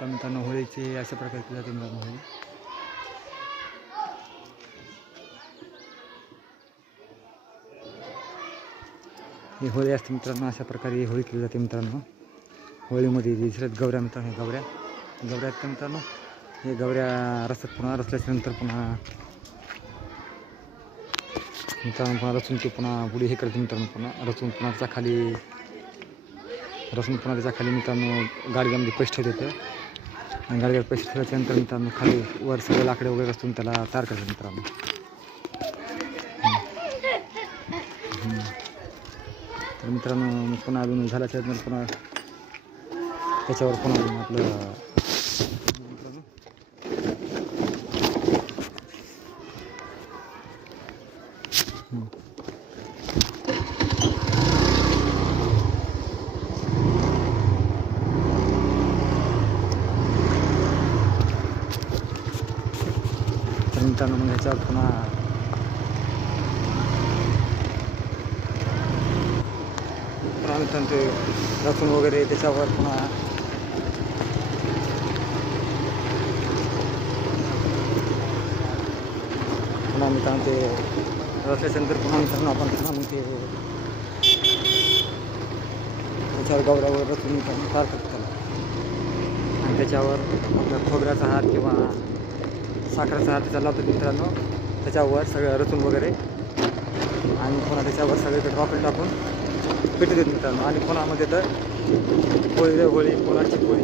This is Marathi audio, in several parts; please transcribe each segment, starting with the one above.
तर मित्रांनो होळीचे अशा प्रकारे केले जाते मित्रांनो होळी. ही होळी असते मित्रांनो, अशा प्रकारे होळी केली जाते मित्रांनो. होळीमध्ये दुसऱ्यात गवऱ्या मित्रांनो, गवऱ्या आहेत मित्रांनो. हे गवऱ्या रसत पुन्हा रचल्याच्यानंतर पुन्हा मित्रांनो पुन्हा रचून ते पुन्हा पुढे हे करते मित्रांनो. पुन्हा रचून पुन्हा त्याच्या खाली मित्रांनो गाडग्यामध्ये पैसे ठेवते. आणि गाडग्यात पैसे ठेवल्याच्यानंतर मित्रांनो खाली वर सगळे लाकडे वगैरे रचून त्याला तयार करतात मित्रांनो. तर मित्रांनो पुन्हा अजून झाल्याच्यानंतर पुन्हा त्याच्यावर पुन्हा आपलं मित्रांनो मग ह्याच्यावर पुन्हा मित्रांनो ते रचून वगैरे त्याच्यावर पुन्हा मित्रांनो ते रचल्याच्यानंतर पुन्हा मित्रांनो आपण पुन्हा मग ते त्याच्यावर गवऱ्या वगैरे रचून मित्रांनो तयार करतो त्याला. आणि त्याच्यावर आपल्या खोबऱ्याचा हात किंवा साखरेचा हात त्याचा लावतो मित्रांनो त्याच्यावर सगळं रचून वगैरे. आणि पुन्हा त्याच्यावर सगळीकडे रॉकेट टाकून पेटी देत मित्रांनो. आणि पुन्हा मग तर होळी कोणाची गोळी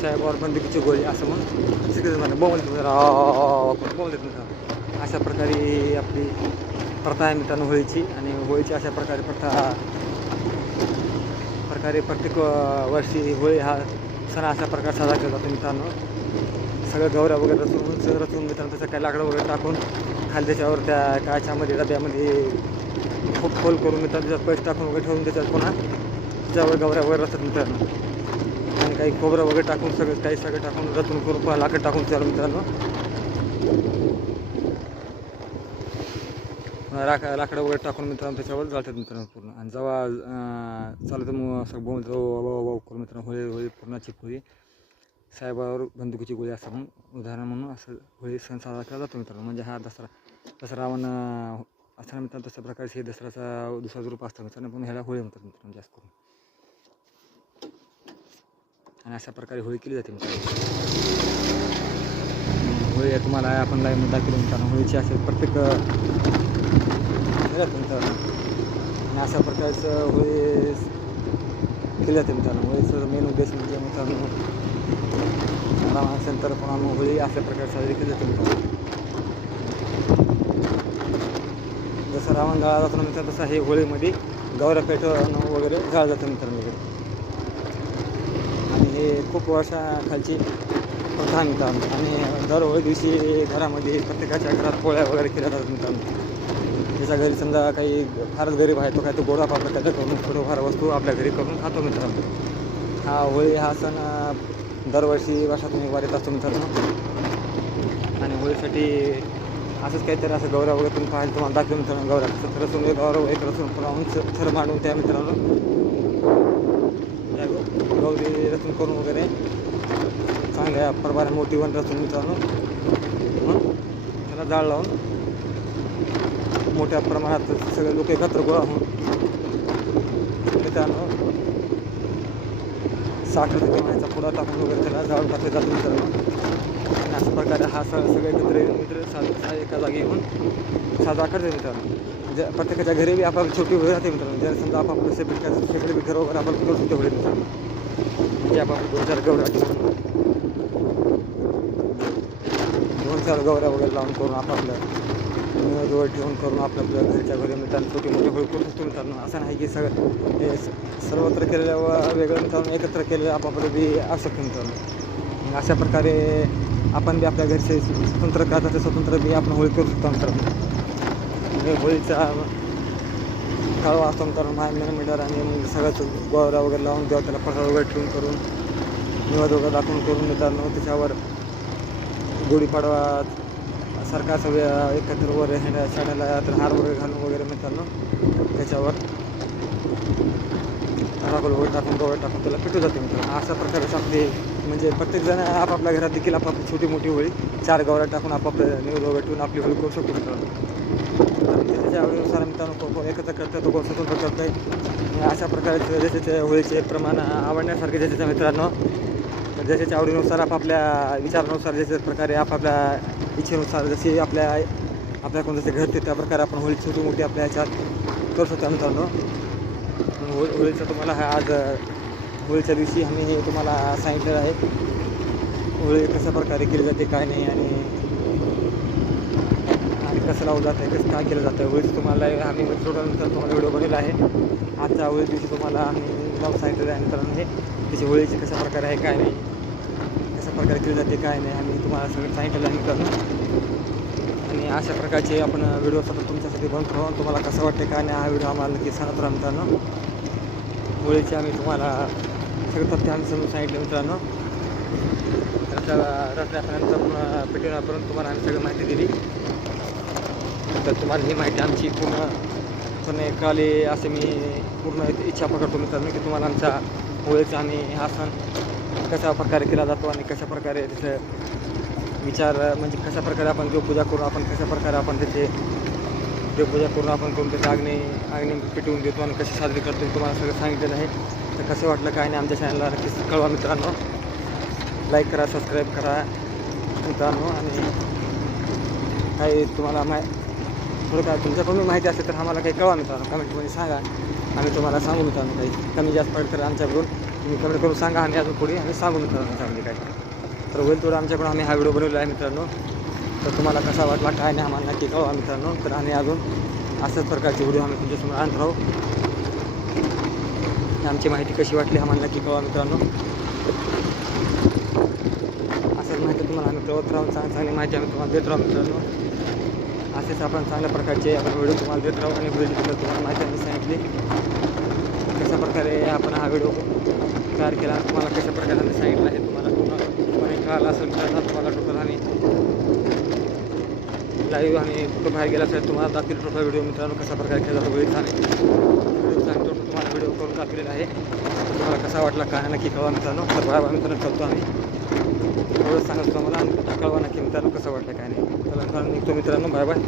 साहेबावर बंदुकीची गोळी असं म्हणून सगळे बोंबल देत मित्रांनो. अशा प्रकारे आपली प्रथा आहे मित्रांनो होळीची. आणि होळीची अशा प्रकारे प्रत्येक वर्षी होळी हा सण अशा प्रकारे साजरा केला जातो मित्रांनो. सगळं गवऱ्या वगैरे रचून मित्रांनो त्याचं काही लाकडं वगैरे टाकून खाली त्याच्यावर त्या काच्यामध्ये डब्यामध्ये खूप खोल करून मित्रांनो त्याच्यात पैसे टाकून वगैरे ठेवून त्याच्यात पुन्हा त्याच्यावर गवऱ्या वगैरे रचतात मित्रांनो. आणि काही खोबरं वगैरे टाकून सगळं टाकून रचून करून पुन्हा लाकड टाकून त्याला मित्रांनो लाकडं वगैरे टाकून मित्रांनो त्याच्यावर जाळतात मित्रांनो पूर्ण. आणि जेव्हा चालतं मग असं करून मित्रांनो होळी पूर्णाची होळी साहेबावर बंदुकीची गोळी असं म्हणून उदाहरण म्हणून असं होळी सण साजरा केला जातो मित्रांनो. म्हणजे हा दसरा रावण असताना मित्रांनो तशा प्रकारचे हे दसऱ्याचा दुसरा रूप असतं मित्रांनो. पण ह्याला होळी म्हणतात मित्रांनो जास्त करून. आणि अशा प्रकारे होळी केली जाते मित्रांनो. होळी तुम्हाला आपण लाईव्ह दाखवली मित्रांनो. होळीची असे प्रत्येक मित्रांनो. आणि अशा प्रकारचं होळी केली जाते मित्रांनो. होळीचं मेन उद्देश म्हणजे मित्रांनो रामानंतर पुन्हा होळी अशा प्रकारे साजरी केली जाते मित्रांनो. जसं रावण जाळा जातो मित्रांनो तसं हे होळीमध्ये गवऱ्या पेटवून वगैरे जाळं जातं मित्रांनो वगैरे. आणि हे खूप वर्षाखालची प्रथा मित्रांनो. आणि दर होळी दिवशी घरामध्ये प्रत्येकाच्या घरात पोळ्या वगैरे केल्या जातात मित्रांनो. त्याच्या घरी समजा काही फारच गरीब आहे तो काय तो गोडा पापड त्याच्या करून थोडंफार वस्तू आपल्या घरी करून खातो मित्रांनो. हा होळी हा सण दरवर्षी वर्षातून एक वार येत असतो मित्रांनो. आणि होळीसाठी असंच काहीतरी असं गवऱ्या वगैरे तुम्ही पाहायला तुम्हाला दाखवलं मित्रांनो. गवऱ्या कसं रचून गौरव एक रचून पुन्हा थर मांडून त्या मित्रांनो त्या गौरी रचून करून वगैरे चांगल्या प्रमाणे मोठी वन रचून मित्रांनो त्याला जाळ लावून मोठ्या प्रमाणात सगळे लोक एकत्र गोळा होऊन मित्रांनो साखर किंवा पुडा टाकून वगैरे त्याला जाळून टाकले जातो मित्रांनो. आणि अशा प्रकारे हा सगळे एकत्र एका जागी येऊन साजरा करते मित्रांनो. प्रत्येकाच्या घरी बी आपापली छोटी होळी राहते मित्रांनो. जर समजा आपापलं सेपरेट घर वगैरे आपण करू शकतो होळी मित्रांनो. म्हणजे आपापलं 2-4 गवऱ्या वगैरे लावून करून आपापलं जवळ ठेवून करून आपल्या घरच्या घरी मित्रांनो छोटी मोठी होळी करू शकतो मित्रांनो. असं नाही की हे सर्वत्र केलेलं वेगळं मित्रांनो एकत्र केलेलं आपापलं बी असू शकतं मित्रांनो. अशा प्रकारे आपण बी आपल्या घरचे स्वतंत्र करता स्वतंत्र बी आपण होळी करू शकतो मित्रांनो. होळीचा काळवा असतो मित्रांनो मीटर आणि मग सगळ्याच गवऱ्या वगैरे लावून तेव्हा त्याला प्रसाद वगैरे ठेवून करून निवड वगैरे दाखवून करून मित्रांनो त्याच्यावर गुढीपाडवा सारखा सगळ्या एकत्र वगैरे शाळेला तर हार वगैरे घालून वगैरे मित्रांनो त्याच्यावर थोडाफार ओळ टाकून गवळ टाकून त्याला पेटू जाते मित्रांनो. अशा प्रकारेच आपले म्हणजे प्रत्येकजण आपापल्या घरात देखील आपापली छोटी मोठी होळी 4 गवळ्या टाकून आपापलं निवड पेटवून आपली होळी करू शकतो मित्रांनो. त्याच्या आवडीनुसार मित्रांनो कोण एकत्र करतं तो कोण स्वतंत्र करतं आहे. अशा प्रकारे ज्याच्या होळीचे प्रमाण आवडण्यासारखे ज्याच्या मित्रांनो ज्याच्या आवडीनुसार आपापल्या विचारानुसार ज्याच्या प्रकारे आपापल्या इच्छेनुसार जशी आपल्या कोण जसे घडते त्या प्रकारे आपण होळी छोटी मोठी आपल्या ह्याच्यात करू शकतो मित्रांनो. होळीचं तुम्हाला आज होळीच्या दिवशी आम्ही तुम्हाला सांगितलेलं आहे होळी कशा प्रकारे केली जाते काय नाही आणि कसं लावलं जातं आहे कसं काय केलं जातं आहे. होळीचं तुम्हाला आम्ही टोटलनुसार तुम्हाला व्हिडिओ बनवला आहे. आजच्या होळी दिवशी तुम्हाला आम्ही नाव सांगितलेलं आहे मित्रांनो. हे त्याची होळीची कशा प्रकारे आहे काय नाही कशा प्रकारे केली जाते काय नाही आम्ही तुम्हाला सगळं सांगितलेलं आहे मित्रांनो. आणि अशा प्रकारचे आपण व्हिडिओ सतत तुमच्यासाठी बनवत राहून तुम्हाला कसं वाटते काय नाही हा व्हिडिओ आम्हाला नक्की सांगत राहा मित्रांनो. होळीचे आम्ही तुम्हाला सगळं तथ्य आम्ही समजून सांगितलं मित्रांनो. रात्रीपर्यंत पेटवण्यापर्यंत तुम्हाला आम्ही सगळी माहिती दिली. तर तुम्हाला ही माहिती आमची पूर्णपणे कळाली असे मी पूर्ण इच्छा प्रकटतो मित्रांनो की तुम्हाला आमच्या होळीचा आम्ही हा सण कशा प्रकारे केला जातो आणि कशा प्रकारे त्याचं विचार म्हणजे कशा प्रकारे आपण देवपूजा करून आपण कशा प्रकारे आपण त्याचे देवपूजा करून आपण करून त्याचे अग्नी पेटवून देतो आणि कशी साजरी करतो तुम्हाला सगळं सांगितलेलं आहे. तर कसं वाटलं काय नाही आमच्या चॅनलला नक्कीच कळवा मित्रांनो. लाईक करा सबस्क्राईब करा मित्रांनो. आणि काही तुम्हाला थोडं काय तुमच्याकडून माहिती असेल तर आम्हाला काही कळवा मित्रांनो. कमेंटमध्ये सांगा आम्ही तुम्हाला सांगू मित्रांनो. काही कमी जास्त पडेल तर आमच्याकडून तुम्ही कमेंट करून सांगा आम्ही अजून पुढे आम्ही सांगू मित्रांनो त्यामध्ये काय. तर होईल तेवढं आमच्याकडून आम्ही हा व्हिडिओ बनवला आहे मित्रांनो. तर तुम्हाला कसा वाटला काय नाही आम्हाला नक्की कळवा मित्रांनो. तर आम्ही अजून अशाच प्रकारचे व्हिडिओ आम्ही तुमच्यासमोर आणत राहू. आमची माहिती कशी वाटली आम्हाला नक्की कळवा मित्रांनो. असंच माहिती तुम्हाला आम्ही कळवत राहून चांगली माहिती आम्ही तुम्हाला देत राहू मित्रांनो. असेच आपण चांगल्या प्रकारचे आपण व्हिडिओ तुम्हाला देत राहू आणि व्हिडिओबद्दल तुम्हाला माहिती आम्ही सांगितली कशा प्रकारे आपण हा व्हिडिओ तयार केला तुम्हाला कशा प्रकारे आम्ही सांगितलं आहे तुम्हाला पूर्णपणे कळालं असेल मित्रांनो. तुम्हाला टोटल आम्ही लाईव्ह आणि कुठं बाहेर गेला असेल तुम्हाला दाखवली टोटल व्हिडिओ मित्रांनो कशा प्रकारे केला जातो व्हिडिओचा आम्ही टोटल तुम्हाला व्हिडिओ करून दाखवलेला आहे. तुम्हाला कसा वाटला काय नक्की कळवा मित्रांनो. तर बरोबर मित्रांनो करतो आम्ही एवढंच सांगतो तुम्हाला आणि कळवा नक्की मित्रांनो कसं वाटलं काय नाही. चला मित्रांनो निघतो मित्रांनो. Bye bye.